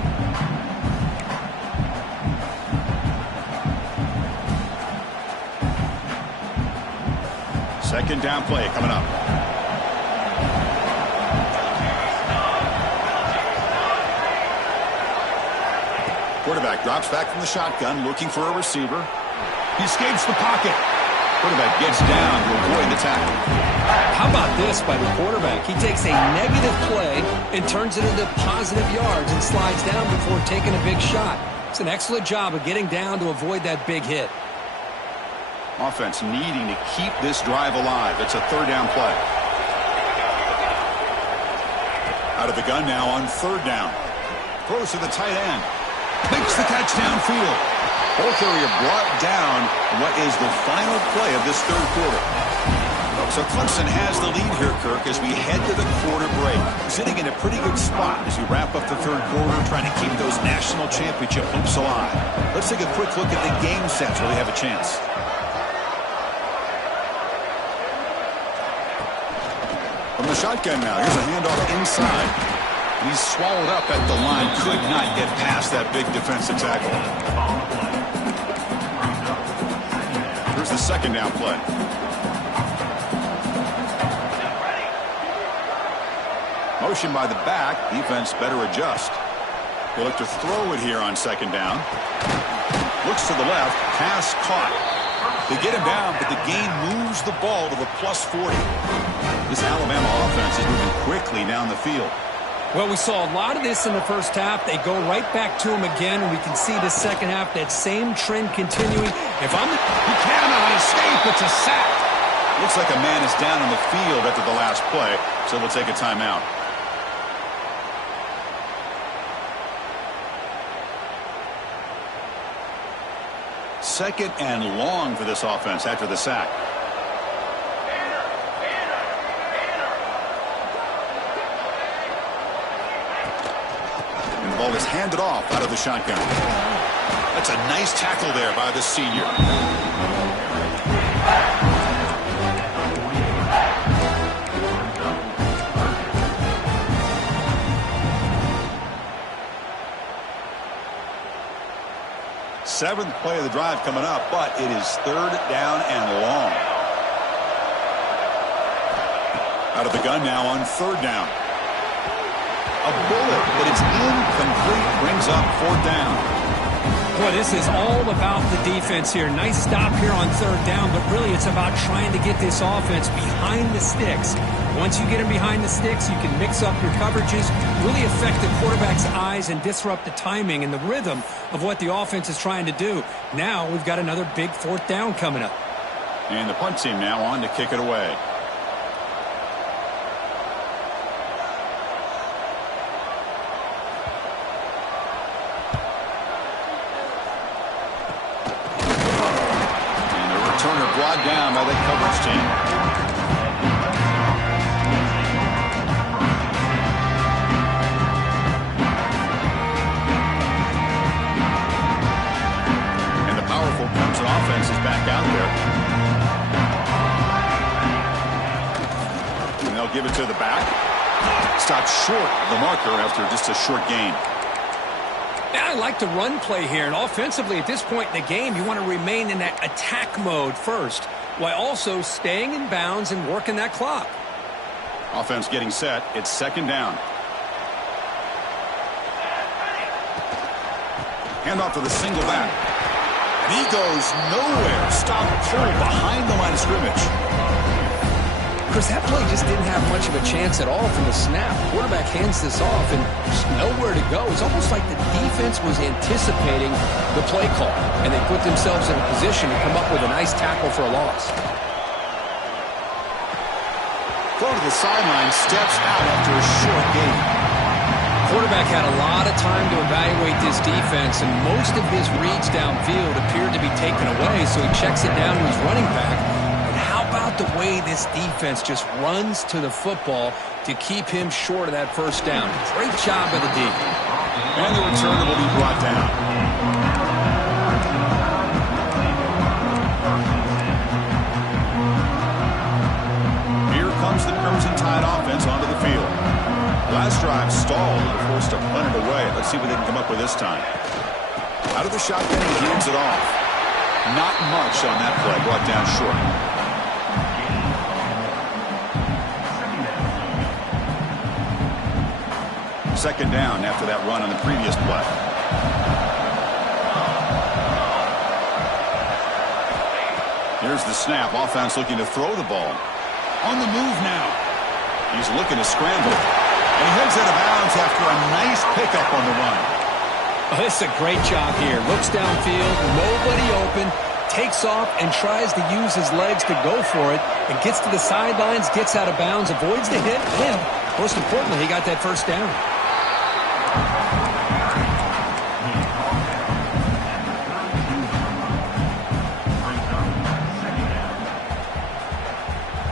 Second down play coming up. Quarterback drops back from the shotgun, looking for a receiver. He escapes the pocket. Quarterback gets down to avoid the tackle. How about this by the quarterback? He takes a negative play and turns it into positive yards and slides down before taking a big shot. It's an excellent job of getting down to avoid that big hit. Offense needing to keep this drive alive. It's a third down play. Out of the gun now on third down. Throws to the tight end. Makes the catch downfield. Ball carrier brought down what is the final play of this third quarter. So Clemson has the lead here, Kirk, as we head to the quarter break. Sitting in a pretty good spot as we wrap up the third quarter, trying to keep those national championship hopes alive. Let's take a quick look at the game sets where they have a chance. From the shotgun now, here's a handoff inside. He's swallowed up at the line. Could not get past that big defensive tackle. Here's the second down play. Motion by the back. Defense better adjust. They look to throw it here on second down. Looks to the left. Pass caught. They get him down, but the gain moves the ball to the +40. This Alabama offense is moving quickly down the field. Well, we saw a lot of this in the first half. They go right back to him again, and we can see the second half, that same trend continuing. He cannot escape. It's a sack. Looks like a man is down on the field after the last play, so we'll take a timeout. Second and long for this offense after the sack. And the ball is handed off out of the shotgun. That's a nice tackle there by the senior. Seventh play of the drive coming up, but it is third down and long. Out of the gun now on third down. A bullet, but it's incomplete, brings up fourth down. Boy, this is all about the defense here. Nice stop here on third down, but really it's about trying to get this offense behind the sticks. Once you get them behind the sticks, you can mix up your coverages, really affect the quarterback's eyes and disrupt the timing and the rhythm of what the offense is trying to do. Now we've got another big fourth down coming up. And the punt team now on to kick it away. And the returner brought down by the coverage team. Clemson offense is back out there. And they'll give it to the back. Stopped short of the marker after just a short gain. I like the run play here, and offensively at this point in the game, you want to remain in that attack mode first, while also staying in bounds and working that clock. Offense getting set. It's second down. Handoff to the single back. And he goes nowhere. Stop pulled behind the line of scrimmage. Chris, that play just didn't have much of a chance at all from the snap. Quarterback hands this off and just nowhere to go. It's almost like the defense was anticipating the play call, and they put themselves in a position to come up with a nice tackle for a loss. Throw to the sideline, steps out after a short gain. Quarterback had a lot of time to evaluate this defense, and most of his reads downfield appeared to be taken away, so he checks it down to his running back. And how about the way this defense just runs to the football to keep him short of that first down? Great job by the D. And the return will be brought down. Here comes the Crimson Tide offense onto the field. Last drive stalled and forced to punt it away. Let's see what they can come up with this time. Out of the shotgun, he hands it off. Not much on that play, brought down short. Second down after that run on the previous play. Here's the snap. Offense looking to throw the ball. On the move now. He's looking to scramble. And he heads out of bounds after a nice pickup on the run. Oh, this is a great job here. Looks downfield, nobody open, takes off and tries to use his legs to go for it, and gets to the sidelines, gets out of bounds, avoids the hit, and most importantly, he got that first down.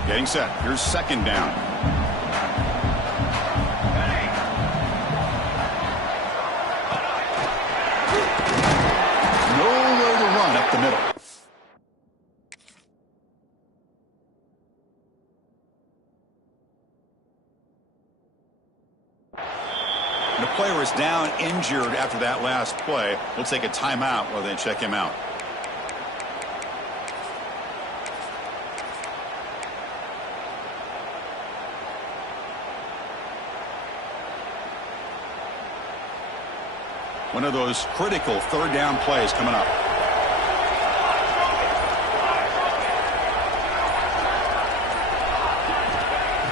Getting set. Here's second down. Nowhere to run up the middle. The player is down injured after that last play. We'll take a timeout while they check him out. One of those critical third down plays coming up.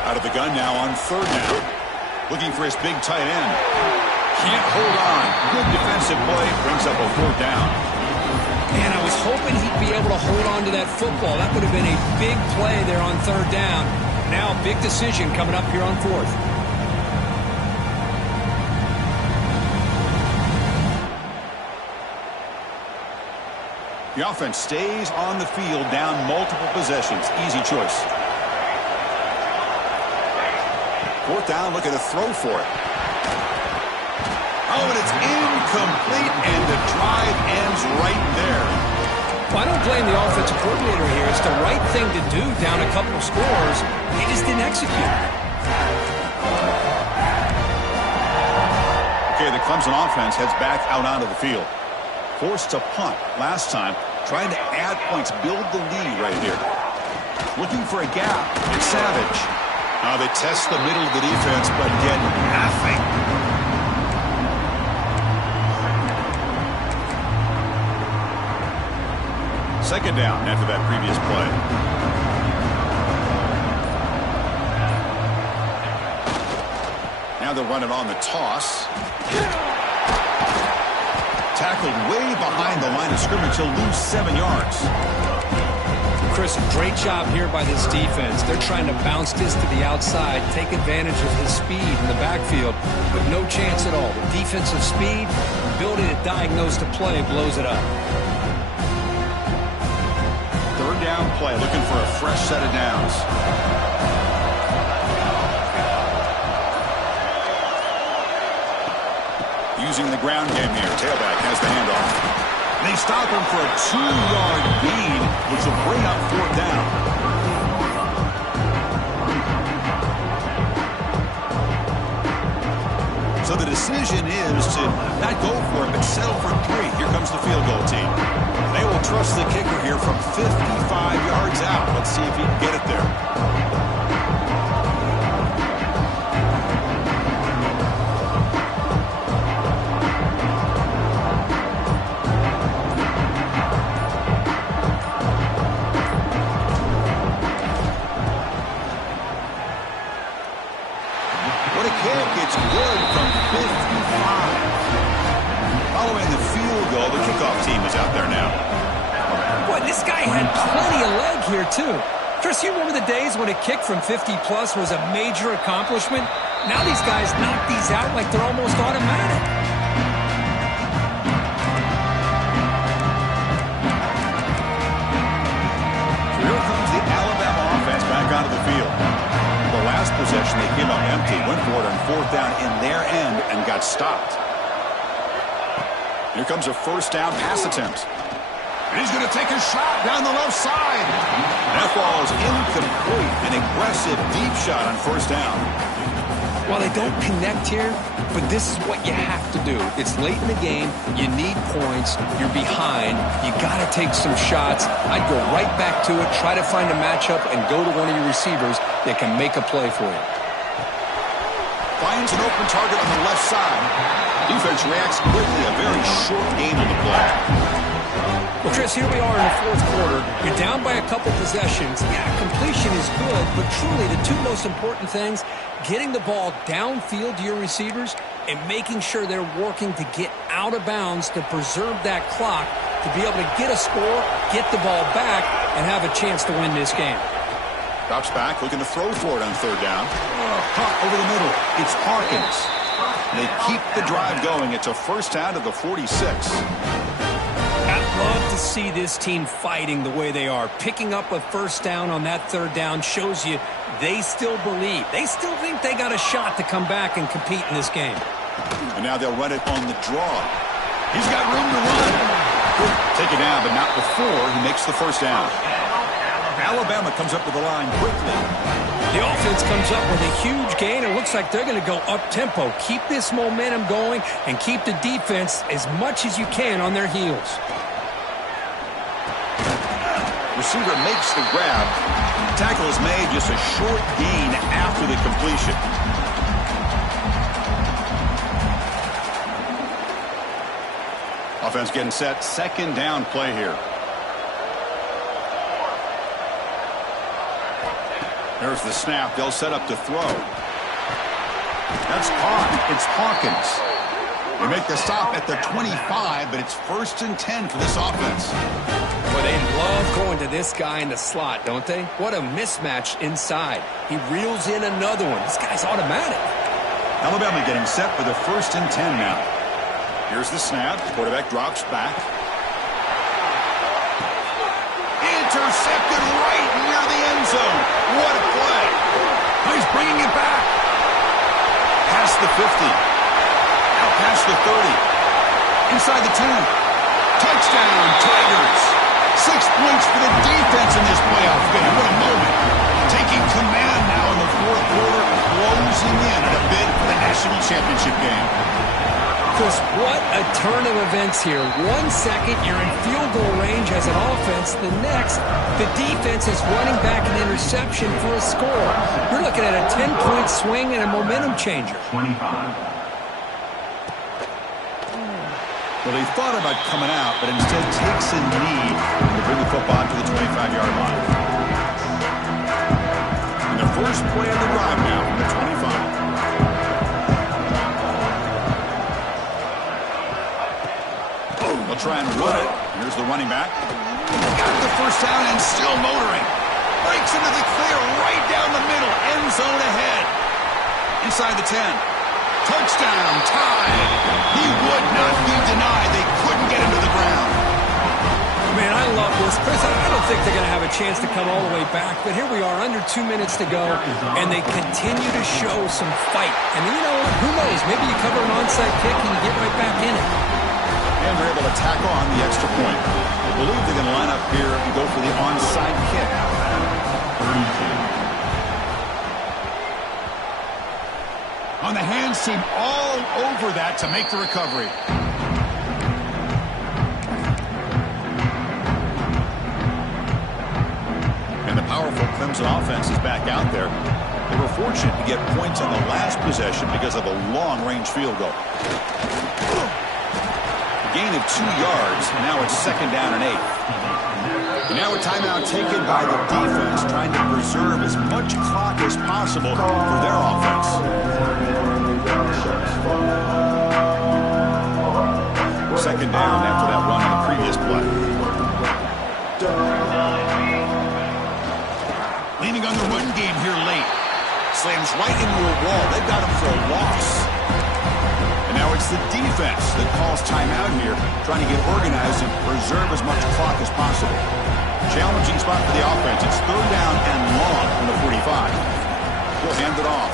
Out of the gun now on third down. Looking for his big tight end. Can't hold on. Good defensive play. Brings up a fourth down. And I was hoping he'd be able to hold on to that football. That would have been a big play there on third down. Now a big decision coming up here on fourth. The offense stays on the field, down multiple possessions. Easy choice. Fourth down, looking to throw for it. Oh, and it's incomplete, and the drive ends right there. Well, I don't blame the offensive coordinator here. It's the right thing to do down a couple of scores. He just didn't execute. Okay, the Clemson offense heads back out onto the field. Forced to punt last time, trying to add points, build the lead right here. Looking for a gap. It's Savage. Now they test the middle of the defense, but get nothing. Second down after that previous play. Now they'll run it on the toss. Tackled way behind the line of scrimmage. He'll lose 7 yards. Chris, great job here by this defense. They're trying to bounce this to the outside, take advantage of his speed in the backfield, but no chance at all. The defensive speed, ability to diagnose the play, blows it up. Third down play, looking for a fresh set of downs. Using the ground game here. Tailback has the handoff. They stop him for a 2-yard lead, which will bring up fourth down. So the decision is to not go for it, but settle for 3. Here comes the field goal team. They will trust the kicker here from 55 yards out. Let's see if he can get it there. It's good from 55. Following the field goal, the kickoff team is out there now. Boy, this guy had plenty of leg here, too. Chris, you remember the days when a kick from 50-plus was a major accomplishment? Now these guys knock these out like they're almost automatic. Here comes the Alabama offense back onto the field. The last possession, they came up empty, went for it on fourth down in their end and got stopped. Here comes a first down pass attempt. And he's going to take a shot down the left side. That ball is incomplete. An aggressive deep shot on first down. Well, they don't connect here, but this is what you have to do. It's late in the game. You need points. You're behind. You got to take some shots. I'd go right back to it, try to find a matchup, and go to one of your receivers that can make a play for you. Finds an open target on the left side. Defense reacts quickly. A very short game on the play. Well, Chris, here we are in the fourth quarter. You're down by a couple possessions. Yeah, completion is good, but truly the two most important things, getting the ball downfield to your receivers and making sure they're working to get out of bounds to preserve that clock to be able to get a score, get the ball back, and have a chance to win this game. Drops back, looking to throw for it on third down. Caught over the middle. It's Harkins. They keep the drive going. It's a first down to the 46. I'd love to see this team fighting the way they are. Picking up a first down on that third down shows you they still believe. They still think they got a shot to come back and compete in this game. And now they'll run it on the draw. He's got room to run. Take it down, but not before he makes the first down. Alabama comes up to the line quickly. The offense comes up with a huge gain. It looks like they're going to go up-tempo. Keep this momentum going and keep the defense as much as you can on their heels. Receiver makes the grab. Tackle is made, just a short gain after the completion. Offense getting set. Second down play here. There's the snap. They'll set up to throw. That's caught. It's Hawkins. They make the stop at the 25, but it's 1st and 10 for this offense. Well, they love going to this guy in the slot, don't they? What a mismatch inside. He reels in another one. This guy's automatic. Alabama getting set for the 1st and 10 now. Here's the snap. Quarterback drops back. Intercepted right near the end zone. What a play. He's bringing it back. Past the 50. Out past the 30. Inside the 10. Touchdown, Tigers. 6 points for the defense in this playoff game. What a moment. Taking command now in the 4th quarter, closing in at a bid for the national championship game. Chris, what a turn of events here. 1 second, you're in field goal range as an offense. The next, the defense is running back an interception for a score. You're looking at a 10-point swing and a momentum changer. 25. Well, he thought about coming out, but instead takes a knee to bring the football to the 25-yard line. And the first play of the drive now from the 25. They'll try and run it. Here's the running back. Got the first down and still motoring. Breaks into the clear right down the middle. End zone ahead. Inside the 10. Touchdown, tied. He would not be denied. They couldn't get him to the ground. Man, I love this. Chris, I don't think they're going to have a chance to come all the way back, but here we are, under 2 minutes to go, and they continue to show some fight. And you know what? Who knows? Maybe you cover an onside kick and you get right back in it. And they're able to tack on the extra point. I believe they're going to line up here and go for the onside kick. 32. On the hands team all over that to make the recovery. And the powerful Clemson offense is back out there. They were fortunate to get points on the last possession because of a long-range field goal. Gain of 2 yards, and now it's 2nd down and 8. And now a timeout taken by the defense, trying to preserve as much clock as possible for their offense. 2nd down after that run on the previous play. Leaning on the run game here late. Slams right into a wall. They've got him for a loss. Now it's the defense that calls timeout here, trying to get organized and preserve as much clock as possible. Challenging spot for the offense. It's 3rd down and long from the 45. He'll hand it off.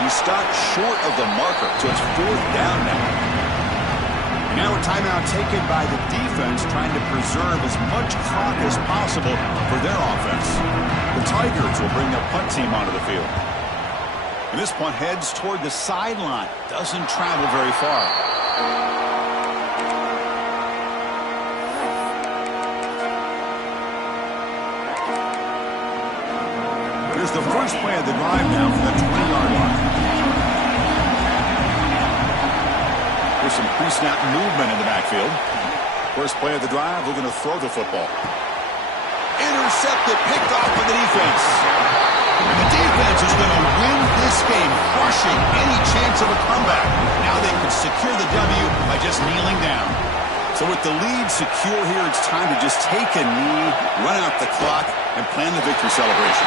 He's stopped short of the marker, so it's 4th down now. And now a timeout taken by the defense, trying to preserve as much clock as possible for their offense. The Tigers will bring their punt team onto the field. And this punt heads toward the sideline. Doesn't travel very far. Here's the first play of the drive now from the 20-yard line. There's some pre-snap movement in the backfield. First play of the drive, we're going to throw the football. Intercepted, picked off by the defense. And the defense is going to win this game, crushing any chance of a comeback. Now they can secure the W by just kneeling down. So with the lead secure here, it's time to just take a knee, run out the clock, and plan the victory celebration.